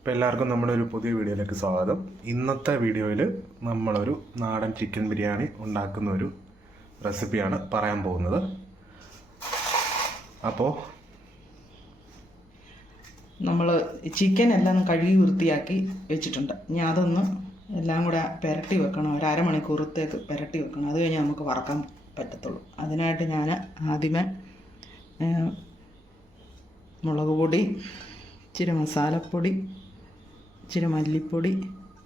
ഇപ്പോൾ എല്ലാവർക്കും നമ്മുടെ ഒരു പുതിയ വീഡിയോയിലേക്ക് സ്വാഗതം. ഇന്നത്തെ വീഡിയോയിൽ നമ്മളൊരു നാടൻ ചിക്കൻ ബിരിയാണി ഉണ്ടാക്കുന്ന ഒരു റെസിപ്പിയാണ് പറയാൻ പോകുന്നത്. അപ്പോൾ നമ്മൾ ചിക്കൻ എല്ലാം കഴുകി വൃത്തിയാക്കി വെച്ചിട്ടുണ്ട്. ഇനി അതൊന്ന് എല്ലാം കൂടെ പുരട്ടി വെക്കണം. ഒരു അരമണിക്കൂറത്തേക്ക് പുരട്ടി വെക്കണം. അത് കഴിഞ്ഞ് നമുക്ക് വറക്കാൻ പറ്റത്തുള്ളൂ. അതിനായിട്ട് ഞാൻ ആദ്യമേ മുളക് പൊടി, ഇച്ചിരി മസാലപ്പൊടി, ഇച്ചിരി മല്ലിപ്പൊടി,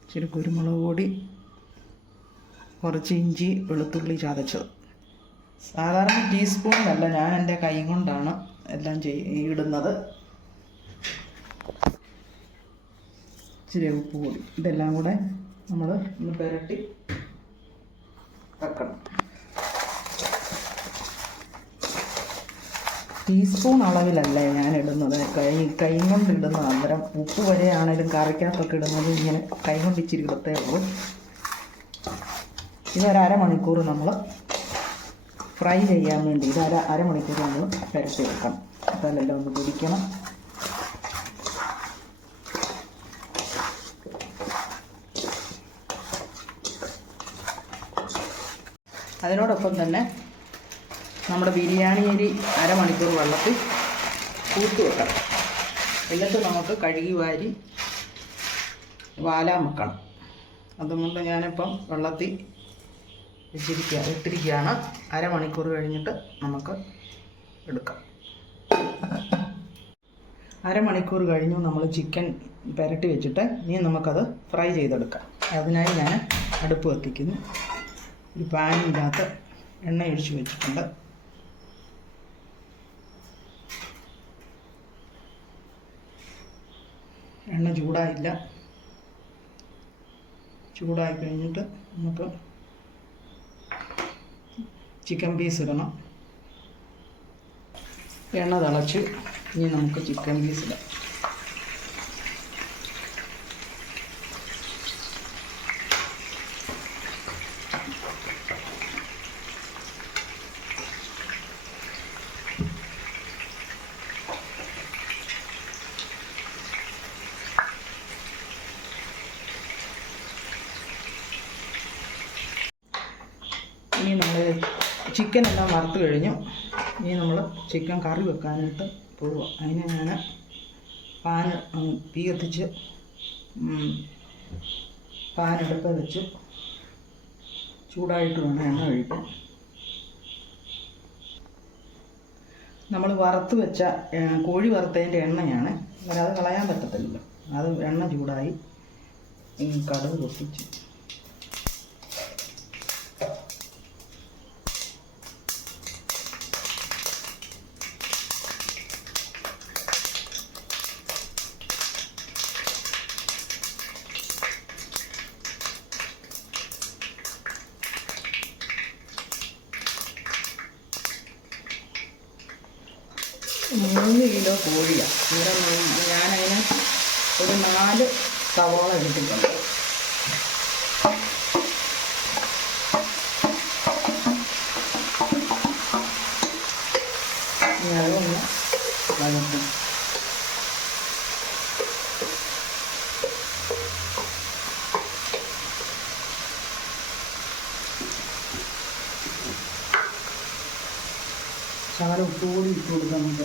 ഇച്ചിരി കുരുമുളക് പൊടി, കുറച്ച് ഇഞ്ചി വെളുത്തുള്ളി ചതച്ചത്. സാധാരണ ടീസ്പൂണിലല്ല, ഞാൻ എൻ്റെ കൈ കൊണ്ടാണ് എല്ലാം ഇടുന്നത്. ഇച്ചിരി ഉപ്പ് പൊടി, ഇതെല്ലാം കൂടെ നമ്മൾ ഒന്ന് പുരട്ടി വെക്കണം. ടീസ്പൂൺ അളവിലല്ല ഞാൻ ഇടുന്നത്, കൈ കൊണ്ട് ഇടുന്ന. അന്നേരം ഉപ്പ് വരെയാണേലും കറിക്കകത്തൊക്കെ ഇടുന്നത് ഇങ്ങനെ കൈ കൊണ്ട് ഇച്ചിരി ഇടത്തേ ഉള്ളൂ. ഇതൊരു അരമണിക്കൂർ നമ്മൾ ഫ്രൈ ചെയ്യാൻ വേണ്ടി അരമണിക്കൂർ നമ്മൾ പുരട്ടി വെക്കണം. അതെല്ലാം ഒന്ന് പിടിക്കണം. അതിനോടൊപ്പം തന്നെ നമ്മുടെ ബിരിയാണി അരി അരമണിക്കൂർ വെള്ളത്തിൽ കൂട്ടി വെക്കണം. എന്നിട്ട് നമുക്ക് കഴുകി വാരി വാലാൻ വെക്കണം. അതുകൊണ്ട് ഞാനിപ്പം വെള്ളത്തിൽ ഇട്ടിരിക്കുകയാണ്. അരമണിക്കൂർ കഴിഞ്ഞിട്ട് നമുക്ക് എടുക്കാം. അരമണിക്കൂർ കഴിഞ്ഞു നമ്മൾ ചിക്കൻ പുരട്ടി വെച്ചിട്ട് ഇനി നമുക്കത് ഫ്രൈ ചെയ്തെടുക്കാം. അതിനായി ഞാൻ അടുപ്പ് കത്തിക്കുന്നു. ഒരു പാനിനകത്ത് എണ്ണ ഒഴിച്ച് വെച്ചിട്ടുണ്ട്. എണ്ണ ചൂടായില്ല. ചൂടായി കഴിഞ്ഞിട്ട് നമുക്ക് ചിക്കൻ പീസ് ഇടണം. എണ്ണ തിളച്ച് ഇനി നമുക്ക് ചിക്കൻ പീസ് ഇടാം. ഇനി നമ്മൾ ചിക്കൻ എല്ലാം വറുത്ത് കഴിഞ്ഞു. ഇനി നമ്മൾ ചിക്കൻ കറി വെക്കാനായിട്ട് പോവുക. അതിന് ഞാൻ പാന് തീ കത്തിച്ച് പാനെടുത്ത് വെച്ച് ചൂടായിട്ട് വേണം എണ്ണ ഒഴിക്കാൻ. നമ്മൾ വറുത്ത് വെച്ച കോഴി വറുത്തതിൻ്റെ എണ്ണയാണ്. അത് കളയാൻ പറ്റത്തില്ലല്ലോ. അത് എണ്ണ ചൂടായി കടുക് പൊട്ടിച്ച് മൂന്ന് കിലോ കോഴിയാണ്. ഇവിടെ ഞാനതിന് ഒരു 4 സവാള എടുത്തിട്ടുണ്ട്. അതൊന്ന് വഴറ്റും. ശകലം ഉപ്പ് കൂടി ഇട്ട് കൊടുക്കാൻ നമുക്ക്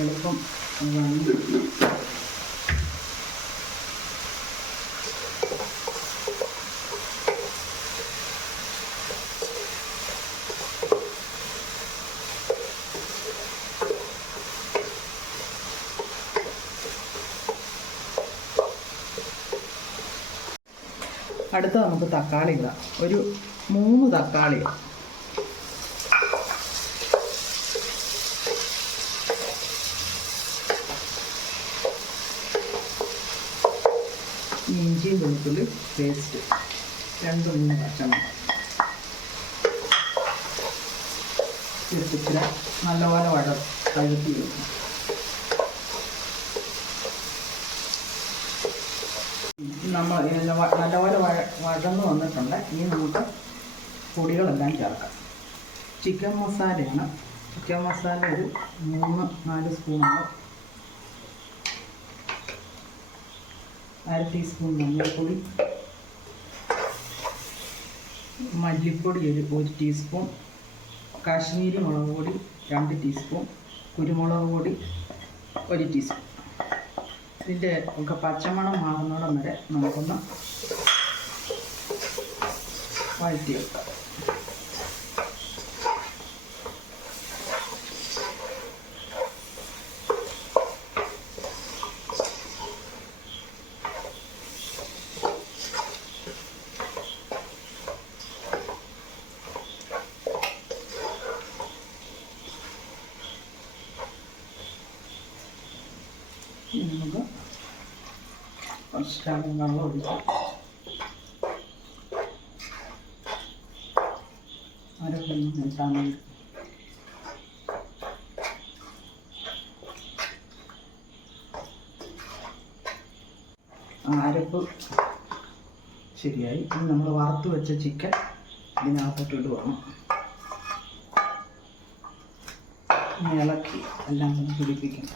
എളുപ്പം അതാണ്. അടുത്ത നമുക്ക് തക്കാളി ഇടാം. ഒരു 3 തക്കാളി. ഇഞ്ചി വെളുത്തുള്ളി പേസ്റ്റ് 2-3 പച്ചമുളക് ഇട്ടിട്ട് നല്ലപോലെ വഴറ്റി വെക്കണം. നമ്മൾ നല്ലപോലെ വഴന്ന് വന്നിട്ടുണ്ട്. ഇനി നമുക്ക് പൊടികളെല്ലാം ചേർക്കാം. ചിക്കൻ മസാലയാണ്. ചിക്കൻ മസാല ഒരു 3-4 സ്പൂണാണ്. 1/2 ടീസ്പൂൺ മഞ്ഞൾപ്പൊടി, മല്ലിപ്പൊടി 1 ടീസ്പൂൺ, കാശ്മീരി മുളക് പൊടി 2 ടീസ്പൂൺ, കുരുമുളക് പൊടി 1 ടീസ്പൂൺ. ഇതിൻ്റെ ഒക്കെ പച്ചമണം മാറുന്നോടം വരെ നമുക്കൊന്ന് വഴറ്റി വെക്കാം. നമുക്ക് കുറച്ച് വെള്ളം ഒഴിക്കാം. അരപ്പൊന്ന് നീട്ടാൻ വേണ്ടി. അരപ്പ് ശരിയായി. ഇനി നമ്മൾ വറുത്ത് വെച്ച ചിക്കൻ ഇതിനകത്തോട്ട് ഇടുവാണ്. ഇളക്കി എല്ലാം ഒന്ന് പിടിപ്പിക്കണം.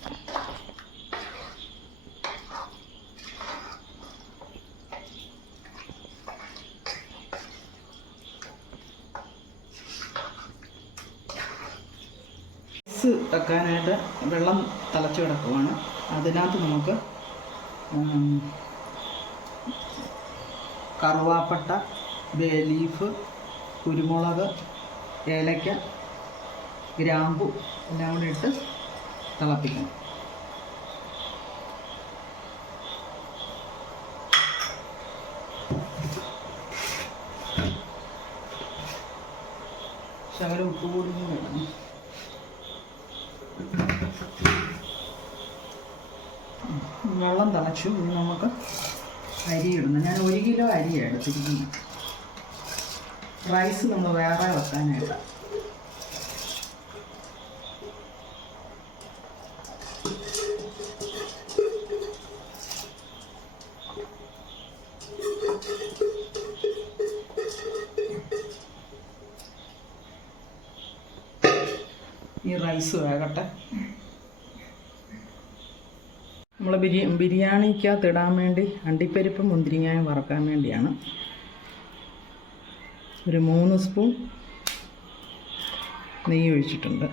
വെക്കാനായിട്ട് വെള്ളം തിളച്ച് കിടക്കുവാണ്. അതിനകത്ത് നമുക്ക് കറുവാപ്പട്ട, ബേ ലീഫ്, കുരുമുളക്, ഏലക്ക, ഗ്രാമ്പു എല്ലാം കൂടി ഇട്ട് തിളപ്പിക്കണം. ശകലം ഉപ്പ് കൂടി വേണം. വെള്ളം തിളച്ചു. ഇനി നമുക്ക് അരി ഇടുന്നു. ഞാൻ 1 കിലോ അരിയാണ് എടുത്തിരിക്കുന്നത്. റൈസ് നമ്മൾ വേറെ വെക്കാനായിട്ട്. ഈ റൈസ് വേകട്ടെ. നമ്മൾ ബിരിയാണിക്കകത്ത് ഇടാൻ വേണ്ടി അണ്ടിപ്പരിപ്പും മുന്തിരിങ്ങയും വറക്കാൻ വേണ്ടിയാണ്. ഒരു 3 സ്പൂൺ നെയ്യ് ഒഴിച്ചിട്ടുണ്ട്.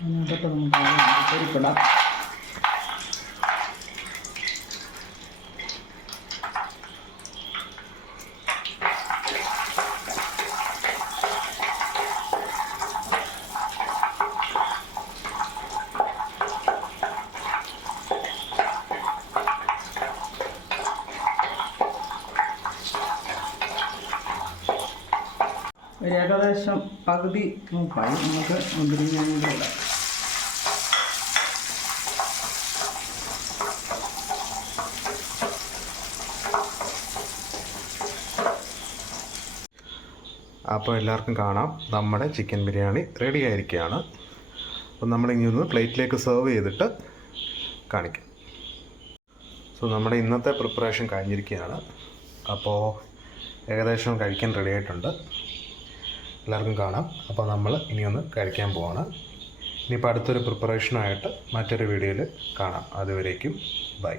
അതിനകത്തോട്ട് നമുക്ക് അണ്ടിപ്പരിപ്പിടാം. ഏകദേശം പകുതി മൂപ്പായി. നമുക്ക് മുന്തിരിങ്ങയും കൂടെ ഇടാം. അപ്പോൾ എല്ലാവർക്കും കാണാം, നമ്മുടെ ചിക്കൻ ബിരിയാണി റെഡി ആയിരിക്കുകയാണ്. അപ്പോൾ നമ്മളിനി ഒന്ന് പ്ലേറ്റിലേക്ക് സെർവ് ചെയ്തിട്ട് കാണിക്കാം. സോ നമ്മുടെ ഇന്നത്തെ പ്രിപ്പറേഷൻ കഴിഞ്ഞിരിക്കുകയാണ്. അപ്പോൾ ഏകദേശം കഴിക്കാൻ റെഡി ആയിട്ടുണ്ട്. എല്ലാവർക്കും കാണാം. അപ്പോൾ നമ്മൾ ഇനിയൊന്ന് കഴിക്കാൻ പോവാണ്. ഇനിയിപ്പോൾ അടുത്തൊരു പ്രിപ്പറേഷനായിട്ട് മറ്റൊരു വീഡിയോയിൽ കാണാം. അതുവരേക്കും ബൈ.